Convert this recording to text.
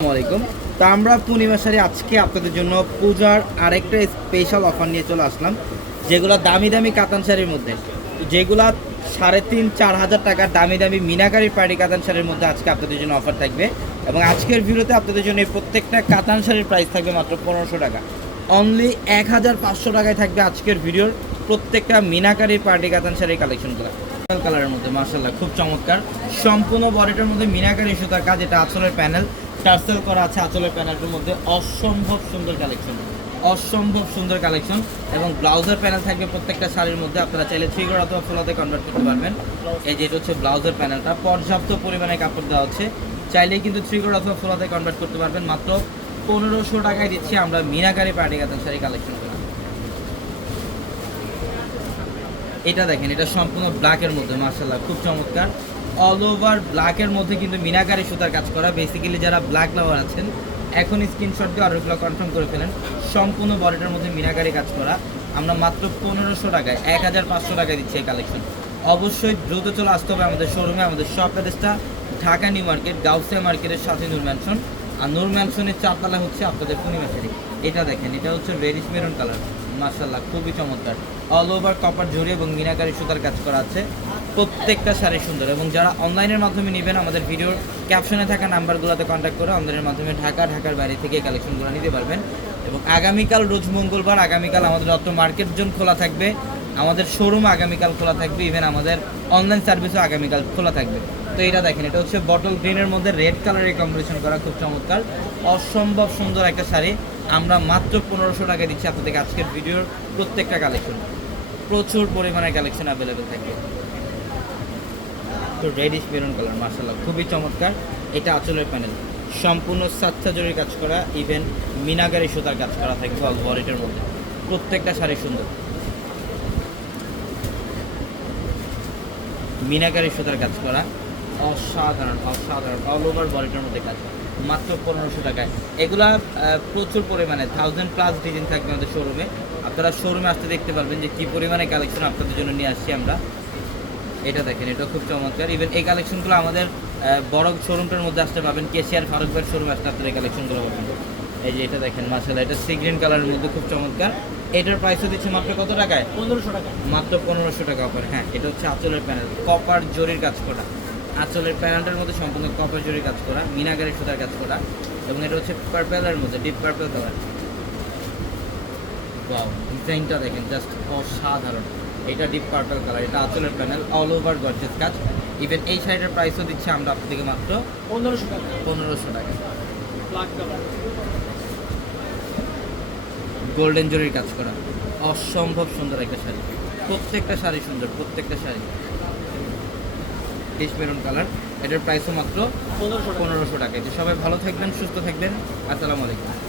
আসসালামু আলাইকুম। তো আমরা পূর্ণিমা শাড়ি আজকে আপনাদের জন্য পূজার আরেকটা স্পেশাল অফার নিয়ে চলে আসলাম, যেগুলো দামি দামি কাতান শাড়ির মধ্যে। যেগুলা সাড়ে তিন, চার হাজার টাকার দামি দামি মিনাকারি পাড়ি কাতান শাড়ির মধ্যে আজকে আপনাদের জন্য অফার থাকবে। এবং আজকের ভিডিওতে আপনাদের জন্য প্রত্যেকটা কাতান শাড়ির প্রাইস থাকবে মাত্র পনেরোশো টাকা। অনলি এক হাজার পাঁচশো টাকায় থাকবে আজকের ভিডিওর প্রত্যেকটা মিনাকারি পার্টি কাতান শাড়ির কালেকশনগুলো কালারের মধ্যে মার্শাল্লাহ খুব চমৎকার। সম্পূর্ণ বডিটার মধ্যে মিনাকারি সুতার কাজ, এটা আঁচলের প্যানেল টার্সেল করা আছে আঁচলের প্যানেলটার মধ্যে। অসম্ভব সুন্দর কালেকশন। অসম্ভব সুন্দর কালেকশন এবং ব্লাউজের প্যানেল থাকবে প্রত্যেকটা শাড়ির মধ্যে। আপনারা চাইলে থ্রি কোড অথবা ফোলাতে কনভার্ট করতে পারবেন। এই যেটা হচ্ছে ব্লাউজের প্যানেলটা। পর্যাপ্ত পরিমাণে কাপড় দেওয়া হচ্ছে। চাইলে কিন্তু থ্রি কোড অথবা ফোলাতে কনভার্ট করতে পারবেন। মাত্র পনেরোশো টাকায় দিচ্ছি আমরা মিনাকারি পার্টি কাতান শাড়ি কালেকশন এটা দেখেন, এটা সম্পূর্ণ ব্ল্যাকের মধ্যে মার্শাল্লাহ খুব চমৎকার। অল ওভার ব্ল্যাকের মধ্যে কিন্তু মিনাকারি সুতার কাজ করা। বেসিক্যালি যারা ব্ল্যাক লাভার আছেন, এখন স্ক্রিনশট দিয়ে অর্ডারগুলো কনফার্ম করে ফেলেন, সম্পূর্ণ বডিটার মধ্যে মিনাকারি কাজ করা। আমরা মাত্র পনেরোশো টাকায়, এক হাজার পাঁচশো টাকায় দিচ্ছি এই কালেকশন অবশ্যই দ্রুত চলে আসতে হবে আমাদের শোরুমে আমাদের শপ অ্যাড্রেসটা ঢাকা নিউ মার্কেট, গাউসিয়া মার্কেটের সাথে নূর ম্যানশন আর নূর ম্যানশনের চারতলা হচ্ছে আপনাদের পূর্ণিমা শাড়ি এটা দেখেন, এটা হচ্ছে রেডিশ মেরুন কালার মার্শাল্লাহ খুবই চমৎকার। অল ওভার কপার জড়ি এবং মিনাকারি সুতার কাজ করা আছে। প্রত্যেকটা শাড়ি সুন্দর এবং যারা অনলাইনের মাধ্যমে নেবেন, আমাদের ভিডিওর ক্যাপশনে থাকা নাম্বারগুলোতে কন্ট্যাক্ট করে অনলাইনের মাধ্যমে ঢাকা, ঢাকার বাইরে থেকে কালেকশনগুলো নিতে পারবেন। এবং আগামীকাল রোজ মঙ্গলবার, আগামীকাল আমাদের অত মার্কেট জোন খোলা থাকবে। আমাদের শোরুম আগামীকাল খোলা থাকবে ইভেন আমাদের অনলাইন সার্ভিসও আগামীকাল খোলা থাকবে। তো এটা দেখেন, এটা হচ্ছে বটল গ্রিনের মধ্যে রেড কালারের কম্বিনেশন করা, খুব চমৎকার। অসম্ভব সুন্দর একটা শাড়ি। আমরা মাত্র পনেরোশো টাকা দিচ্ছি আপনাদেরকে আজকের ভিডিওর প্রত্যেকটা কালেকশন প্রচুর পরিমাণে কালেকশন অ্যাভেলেবেল থাকবে। তো রেডিশ মেরুন কালার মার্শাল্লাহ খুবই চমৎকার। এটা আঁচলের প্যানেল সম্পূর্ণ সাচ্চা জরির কাজ করা ইভেন মিনাগারি সুতার কাজ করা থাকবে অল বডিটার মধ্যে। প্রত্যেকটা শাড়ি সুন্দর। মিনাকারি সুতার কাজ করা, অসাধারণ অসাধারণ অল ওভার বডিটার মধ্যে কাজ মাত্র পনেরোশো টাকায়। এগুলা প্রচুর পরিমাণে থাউজেন্ড প্লাস ডিজাইন থাকবে আমাদের শোরুমে আপনারা শোরুমে আসতে দেখতে পারবেন যে কী পরিমাণে কালেকশন আপনাদের জন্য নিয়ে আসছি আমরা। এটা দেখেন এটা খুব চমৎকার। ইভেন এই কালেকশনগুলো আমাদের বড় শোরুমটার মধ্যে আসতে পাবেন কেশিয়ার ফারুক ভাইয়ের শোরুমে আসতে আপনারা এই কালেকশনগুলো পাবেন। এই যে এটা দেখেন মাসালা এটা সি গ্রিন কালারের মধ্যে খুব চমৎকার। এটার প্রাইসও দিচ্ছে মাত্র কত টাকায়? পনেরোশো টাকা। মাত্র পনেরোশো টাকা অফার হ্যাঁ এটা হচ্ছে আঁচলের প্যানেল কপার জরির কাজ করা। আঁচলের প্যানেলটার মধ্যে সম্পূর্ণ কপার জরির কাজ করা মিনাগারের সুতার কাজ করা এবং এটা হচ্ছে পার্পেলের মধ্যে ডিপ পার্পেল কালার ডিজাইনটা দেখেন জাস্ট অসাধারণ। এটা ডিপ পার্পেল কালার এটা আঁচলের প্যানেল অল ওভার গর্জেস কাজ। ইভেন এই শাড়িটার প্রাইসও দিচ্ছে আমরা আপনাদেরকে মাত্র পনেরোশো টাকা। পনেরোশো টাকা। গোল্ডেন জরির কাজ করা। অসম্ভব সুন্দর একটা শাড়ি। প্রত্যেকটা শাড়ি সুন্দর প্রত্যেকটা শাড়ি। ডিশ মেরুন কালার এটার প্রাইসও মাত্র পনেরোশো পনেরোশো টাকা। সবাই ভালো থাকবেন সুস্থ থাকবেন। আসসালামু আলাইকুম।